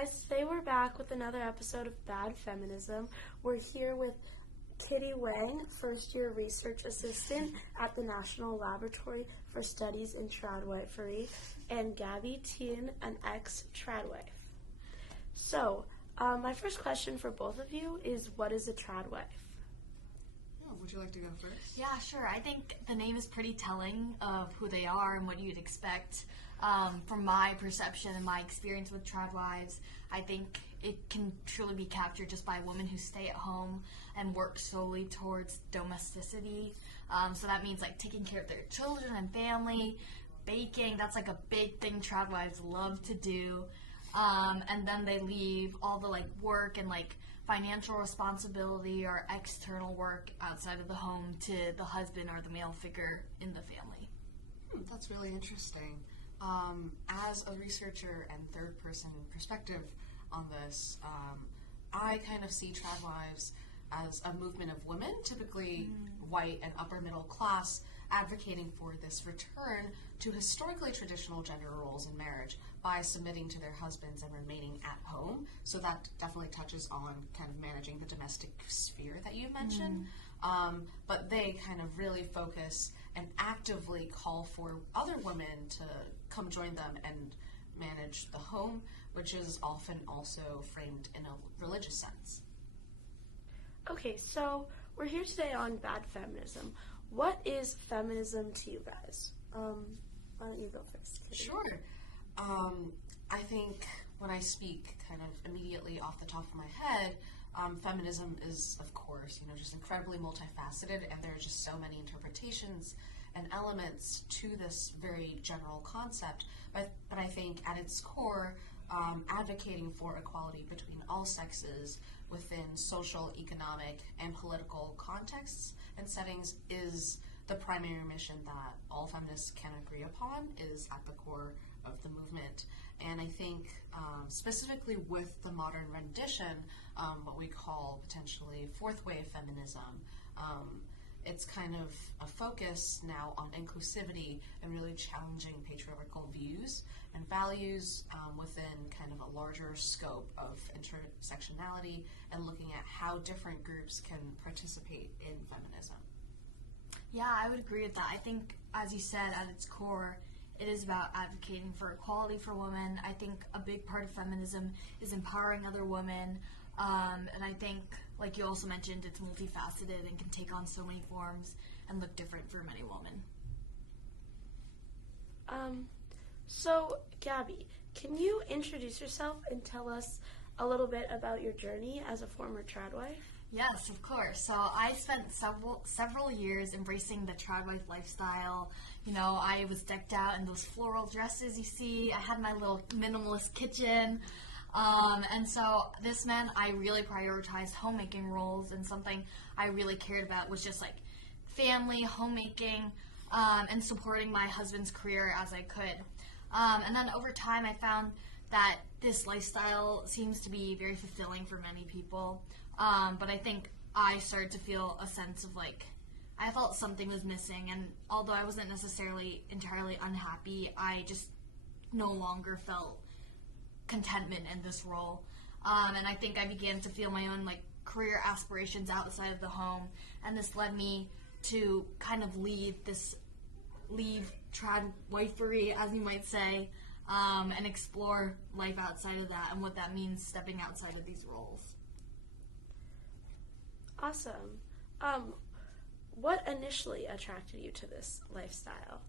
guys, today we're back with another episode of Bad Feminism. We're here with Kitty Wang, first-year research assistant at the National Laboratory for Studies in Tradwifery, and Gabby Tien, an ex-Tradwife. So, my first question for both of you is, what is a Tradwife? Would you like to go first? Yeah, sure. I think the name is pretty telling of who they are and what you'd expect. From my perception and my experience with Tradwives, I think it can truly be captured just by women who stay at home and work solely towards domesticity. So that means like taking care of their children and family, baking. That's like a big thing Tradwives love to do. And then they leave all the like work and like financial responsibility or external work outside of the home to the husband or the male figure in the family. That's really interesting. As a researcher and third-person perspective on this, I kind of see Tradwives as a movement of women, typically white and upper middle class, advocating for this return to historically traditional gender roles in marriage by submitting to their husbands and remaining at home. So that definitely touches on kind of managing the domestic sphere that you mentioned. But they kind of really focus and actively call for other women to come join them and manage the home, which is often also framed in a religious sense. Okay, so we're here today on Bad Feminism. What is feminism to you guys? Why don't you go first, Kitty? Sure. I think when I speak kind of immediately off the top of my head, feminism is, of course, just incredibly multifaceted, and there are just so many interpretations and elements to this very general concept. But I think at its core, advocating for equality between all sexes within social, economic, and political contexts and settings is the primary mission that all feminists can agree upon, is at the core of the movement. And I think specifically with the modern rendition, what we call potentially fourth wave feminism, it's kind of a focus now on inclusivity and really challenging patriarchal views and values within kind of a larger scope of intersectionality and looking at how different groups can participate in feminism. Yeah, I would agree with that. I think, as you said, at its core, it is about advocating for equality for women. I think a big part of feminism is empowering other women. And I think, like you also mentioned, it's multifaceted and can take on so many forms and look different for many women. So, Gabby, can you introduce yourself and tell us a little bit about your journey as a former Tradwife? Yes, of course. So I spent several years embracing the Tradwife lifestyle. I was decked out in those floral dresses you see. I had my little minimalist kitchen. And so this meant I really prioritized homemaking roles, and something I really cared about was just like family, homemaking, and supporting my husband's career as I could. And then over time I found that this lifestyle seems to be very fulfilling for many people. But I think I started to feel a sense of I felt something was missing, and although I wasn't necessarily entirely unhappy, I just no longer felt contentment in this role. And I think I began to feel my own career aspirations outside of the home, and this led me to kind of leave Tradwifery, as you might say, and explore life outside of that and what that means stepping outside of these roles. Awesome. What initially attracted you to this lifestyle?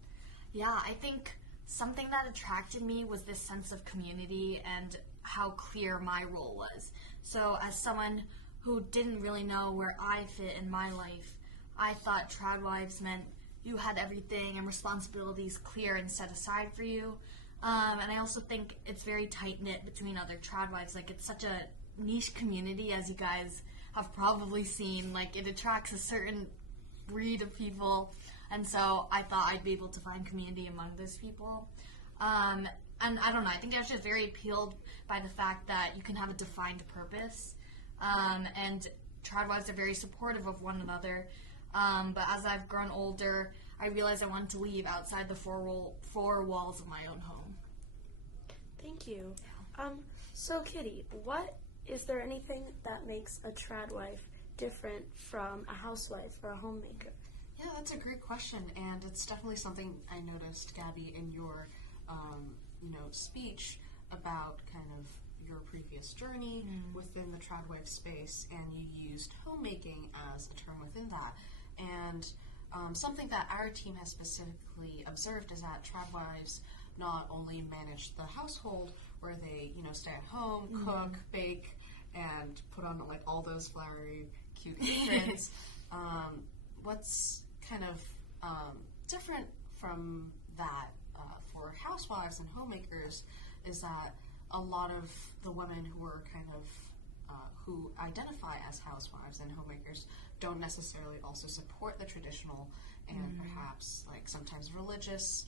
Yeah, I think something that attracted me was this sense of community and how clear my role was. So as someone who didn't really know where I fit in my life, I thought Tradwives meant you had everything and responsibilities clear and set aside for you. And I also think it's very tight-knit between other Tradwives. It's such a niche community, as you guys have probably seen. It attracts a certain breed of people, and so I thought I'd be able to find community among those people. And I don't know, I think I was just very appealed by the fact that you can have a defined purpose, and Tradwives are very supportive of one another. But as I've grown older, I realized I wanted to leave outside the four walls of my own home. Thank you. So, Kitty, is there anything that makes a tradwife different from a housewife or a homemaker? Yeah, that's a great question, and it's definitely something I noticed, Gabby, in your, speech about kind of your previous journey within the tradwife space, and you used homemaking as a term within that. And something that our team has specifically observed is that tradwives not only manage the household, where they, stay at home, cook, bake, and put on like all those flowery, cute aprons. What's kind of different from that for housewives and homemakers is that a lot of the women who are kind of who identify as housewives and homemakers don't necessarily also support the traditional and perhaps like sometimes religious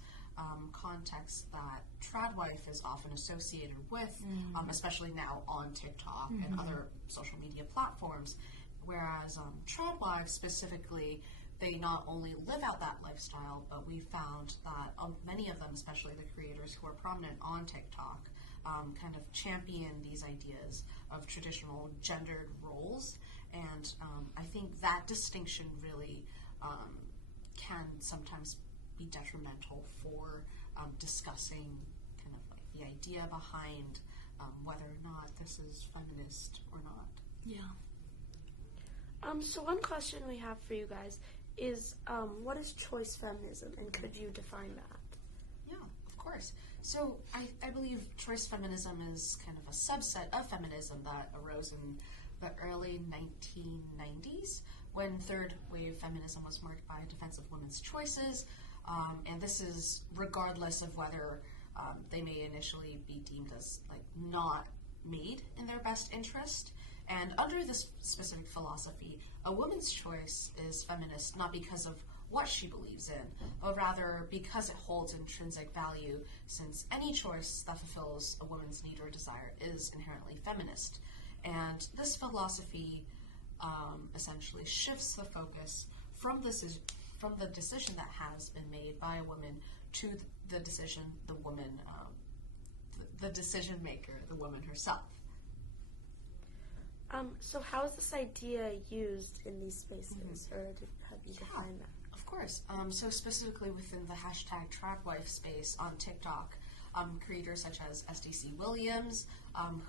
context that tradwife is often associated with, especially now on TikTok and other social media platforms. Whereas tradwives specifically, they not only live out that lifestyle, but we found that many of them, especially the creators who are prominent on TikTok, kind of champion these ideas of traditional gendered roles. And I think that distinction really can sometimes be detrimental for discussing kind of like the idea behind whether or not this is feminist or not. Yeah. So one question we have for you guys is, what is choice feminism, and could you define that? Yeah, of course. So I believe choice feminism is kind of a subset of feminism that arose in the early 1990s when third wave feminism was marked by defense of women's choices. And this is regardless of whether they may initially be deemed as like not made in their best interest. And under this specific philosophy, a woman's choice is feminist not because of what she believes in, but rather because it holds intrinsic value, since any choice that fulfills a woman's need or desire is inherently feminist. And this philosophy essentially shifts the focus from the decision that has been made by a woman to the decision the woman, the decision maker, the woman herself. So how is this idea used in these spaces, or have you defined that? Of course. So specifically within the hashtag tradwife space on TikTok, creators such as SDC Williams,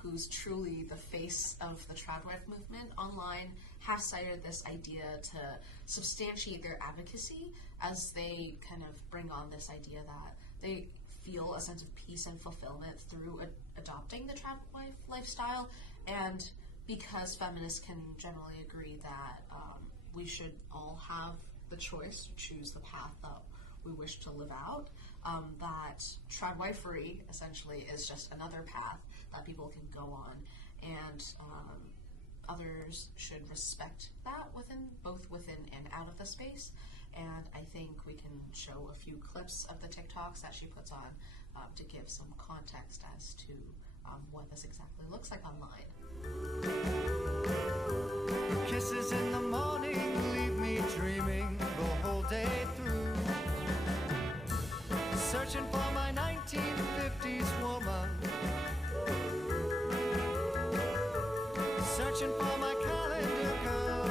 who's truly the face of the tradwife movement online, have cited this idea to substantiate their advocacy as they kind of bring on this idea that they feel a sense of peace and fulfillment through adopting the tradwife lifestyle, and because feminists can generally agree that we should all have the choice to choose the path that we wish to live out, that tradwifery essentially is just another path that people can go on, and others should respect that both within and out of the space. And I think we can show a few clips of the TikToks that she puts on to give some context as to what this exactly looks like online. Kisses in the morning leave me dreaming the whole day through, searching for my 1950s woman, searching for my calendar girl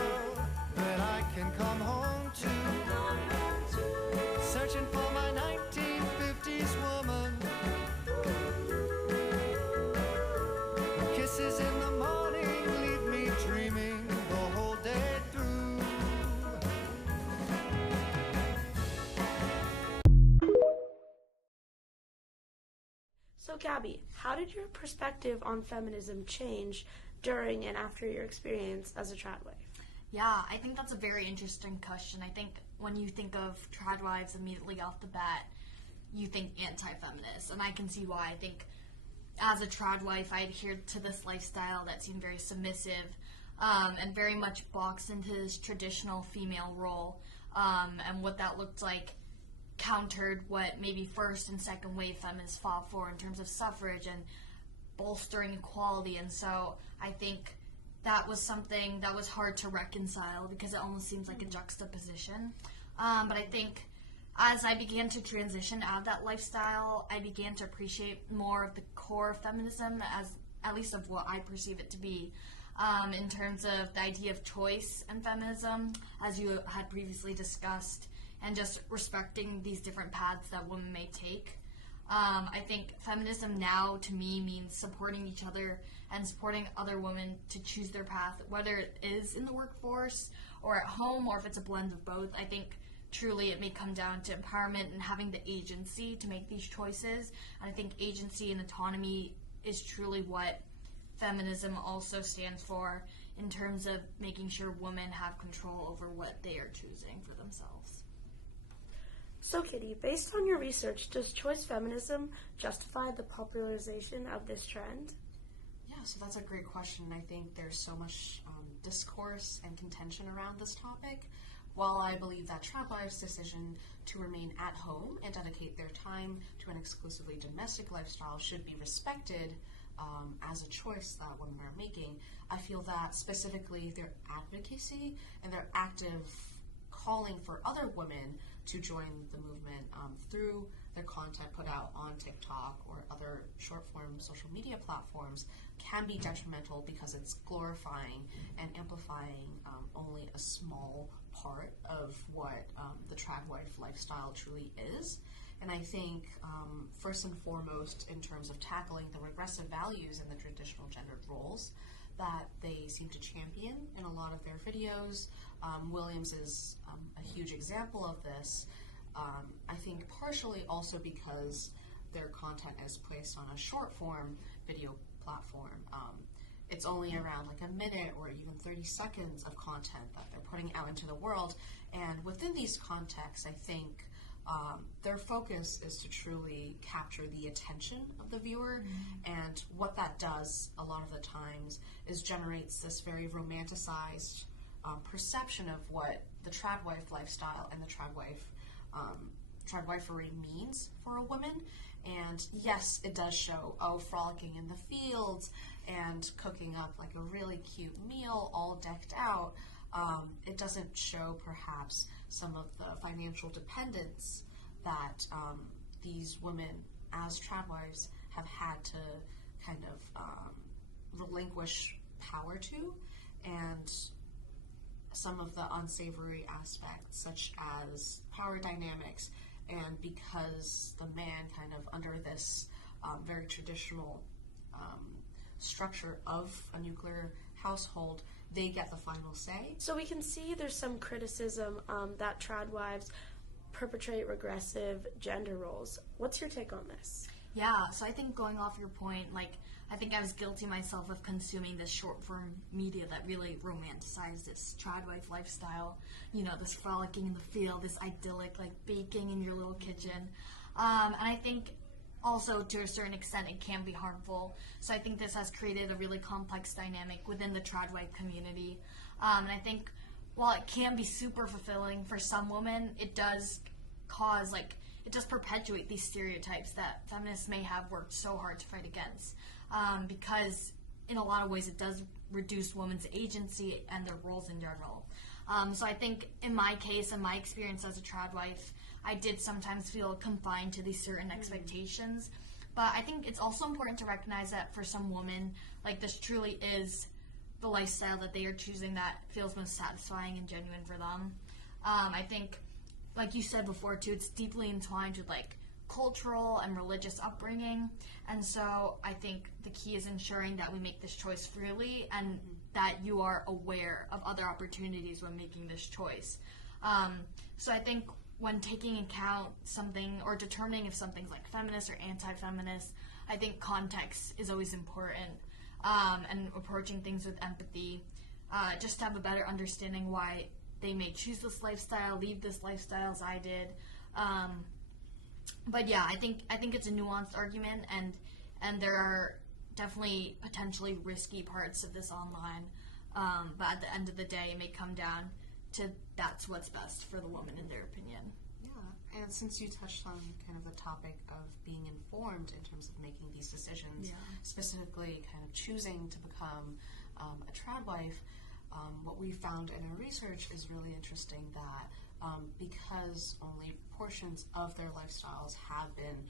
that I can come home to, searching for my 1950s woman. Kisses in the morning leave me dreaming the whole day through. So Gabby, how did your perspective on feminism change during and after your experience as a tradwife? Yeah, I think that's a very interesting question. I think when you think of tradwives immediately off the bat, you think anti-feminist, and I can see why. I think as a tradwife, I adhered to this lifestyle that seemed very submissive and very much boxed into this traditional female role, and what that looked like countered what maybe first and second wave feminists fought for in terms of suffrage and bolstering equality. And so I think that was something that was hard to reconcile because it almost seems like a juxtaposition. But I think as I began to transition out of that lifestyle, I began to appreciate more of the core of feminism at least of what I perceive it to be, in terms of the idea of choice and feminism, as you had previously discussed, and just respecting these different paths that women may take. I think feminism now, to me, means supporting each other and supporting other women to choose their path, whether it is in the workforce or at home, or if it's a blend of both. I think truly it may come down to empowerment and having the agency to make these choices. And I think agency and autonomy is truly what feminism also stands for, in terms of making sure women have control over what they are choosing for themselves. So, Kitty, based on your research, does choice feminism justify the popularization of this trend? Yeah, so that's a great question. I think there's so much discourse and contention around this topic. While I believe that Tradwives' decision to remain at home and dedicate their time to an exclusively domestic lifestyle should be respected as a choice that women are making, I feel that specifically their advocacy and their active calling for other women to join the movement through their content put out on TikTok or other short-form social media platforms can be detrimental, because it's glorifying and amplifying only a small part of what the Tradwife lifestyle truly is. And I think, first and foremost, in terms of tackling the regressive values in the traditional gendered roles that they seem to champion in a lot of their videos, Williams is a huge example of this. I think partially also because their content is placed on a short-form video platform. It's only around like a minute or even 30 seconds of content that they're putting out into the world. And within these contexts, I think their focus is to truly capture the attention of the viewer. And what that does a lot of the times is generates this very romanticized perception of what the Tradwife lifestyle and the Tradwifery means for a woman. And yes, it does show, frolicking in the fields and cooking up like a really cute meal, all decked out. It doesn't show perhaps some of the financial dependence that these women as Tradwives have had to kind of relinquish power to, and some of the unsavory aspects such as power dynamics. And because the man kind of under this very traditional structure of a nuclear household, they get the final say. So we can see there's some criticism that Tradwives perpetrate regressive gender roles. What's your take on this? Yeah, so I think going off your point, I think I was guilty myself of consuming this short-form media that really romanticized this Tradwife lifestyle. This frolicking in the field, this idyllic, baking in your little kitchen. And I think also, to a certain extent, it can be harmful. So I think this has created a really complex dynamic within the Tradwife community. And I think while it can be super fulfilling for some women, it does cause, it does perpetuate these stereotypes that feminists may have worked so hard to fight against. Because in a lot of ways it does reduce women's agency and their roles in general. So I think in my case and my experience as a Tradwife, I did sometimes feel confined to these certain expectations. But I think it's also important to recognize that for some women, this truly is the lifestyle that they are choosing that feels most satisfying and genuine for them. I think, like you said before too, it's deeply entwined with cultural and religious upbringing, and so I think the key is ensuring that we make this choice freely and that you are aware of other opportunities when making this choice. So I think when taking account something or determining if something's feminist or anti-feminist, I think context is always important, and approaching things with empathy, just to have a better understanding why they may choose this lifestyle, leave this lifestyle as I did. But yeah, I think it's a nuanced argument, and there are definitely potentially risky parts of this online. But at the end of the day, it may come down to that's what's best for the woman in their opinion. Yeah, and since you touched on kind of the topic of being informed in terms of making these decisions, specifically kind of choosing to become a Tradwife, what we found in our research is really interesting that because only portions of their lifestyles have been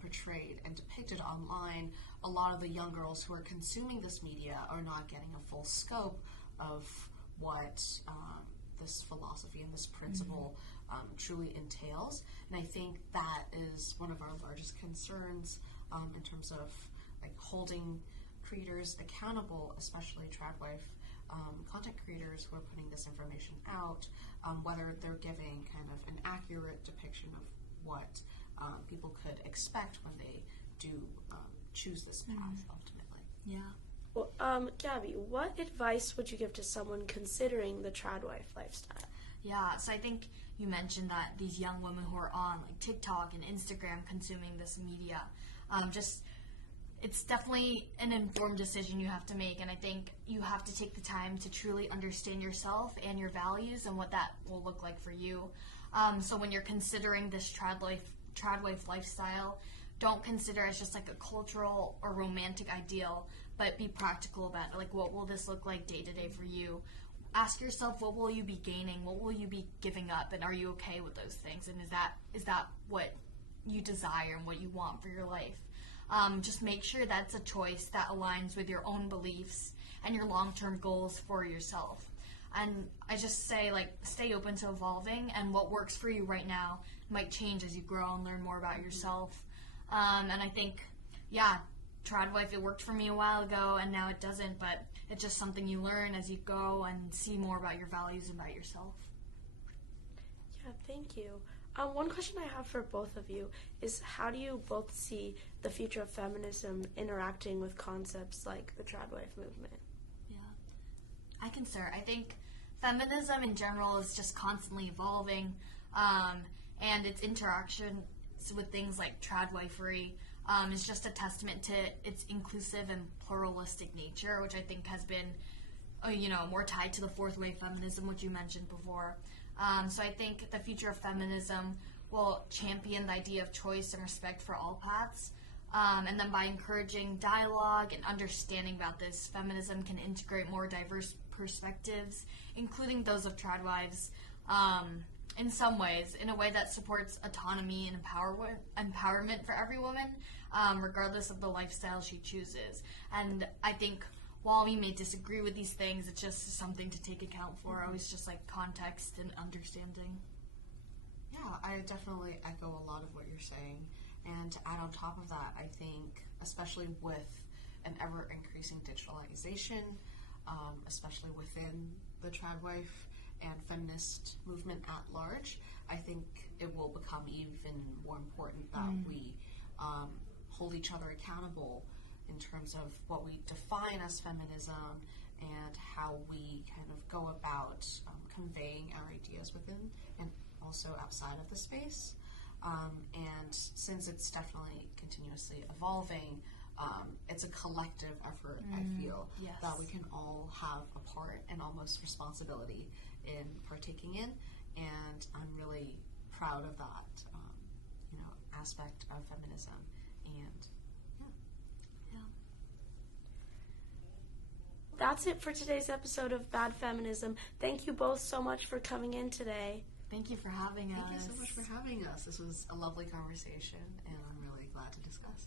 portrayed and depicted online, a lot of the young girls who are consuming this media are not getting a full scope of what this philosophy and this principle truly entails. And I think that is one of our largest concerns in terms of like holding creators accountable, especially Tradwife content creators who are putting this information out, whether they're giving kind of an accurate depiction of what people could expect when they do choose this path ultimately. Yeah. Well, Gabby, what advice would you give to someone considering the Tradwife lifestyle? Yeah, so I think you mentioned that these young women who are on like TikTok and Instagram consuming this media, it's definitely an informed decision you have to make, and I think you have to take the time to truly understand yourself and your values and what that will look like for you. So when you're considering this Tradwife lifestyle, don't consider it as just like a cultural or romantic ideal, but be practical about it. Like, what will this look like day to day for you? Ask yourself, what will you be gaining? What will you be giving up? And are you okay with those things? And is that what you desire and what you want for your life? Just make sure that's a choice that aligns with your own beliefs and your long-term goals for yourself. And I just say, like, stay open to evolving, and what works for you right now might change as you grow and learn more about yourself. And I think, yeah, Tradwife, it worked for me a while ago, and now it doesn't, but it's just something you learn as you go and see more about your values and about yourself. Yeah, thank you. One question I have for both of you is, how do you both see the future of feminism interacting with concepts like the Tradwife movement? Yeah, I can start. I think feminism in general is just constantly evolving, and its interaction with things like Tradwifery is just a testament to its inclusive and pluralistic nature, which I think has been, more tied to the fourth wave feminism, which you mentioned before. So I think the future of feminism will champion the idea of choice and respect for all paths. And then by encouraging dialogue and understanding about this, feminism can integrate more diverse perspectives, including those of Tradwives, in some ways, in a way that supports autonomy and empowerment for every woman, regardless of the lifestyle she chooses. And I think while we may disagree with these things, it's just something to take account for. Always just like context and understanding. Yeah, I definitely echo a lot of what you're saying. And to add on top of that, I think, especially with an ever-increasing digitalization, especially within the Tradwife and feminist movement at large, I think it will become even more important that we hold each other accountable in terms of what we define as feminism and how we kind of go about conveying our ideas within and also outside of the space. And since it's definitely continuously evolving, it's a collective effort, I feel, yes, that we can all have a part and almost responsibility in partaking in. And I'm really proud of that, aspect of feminism. And That's it for today's episode of Bad Feminism. Thank you both so much for coming in today. Thank you for having us. thank you so much for having us. This was a lovely conversation, and I'm really glad to discuss.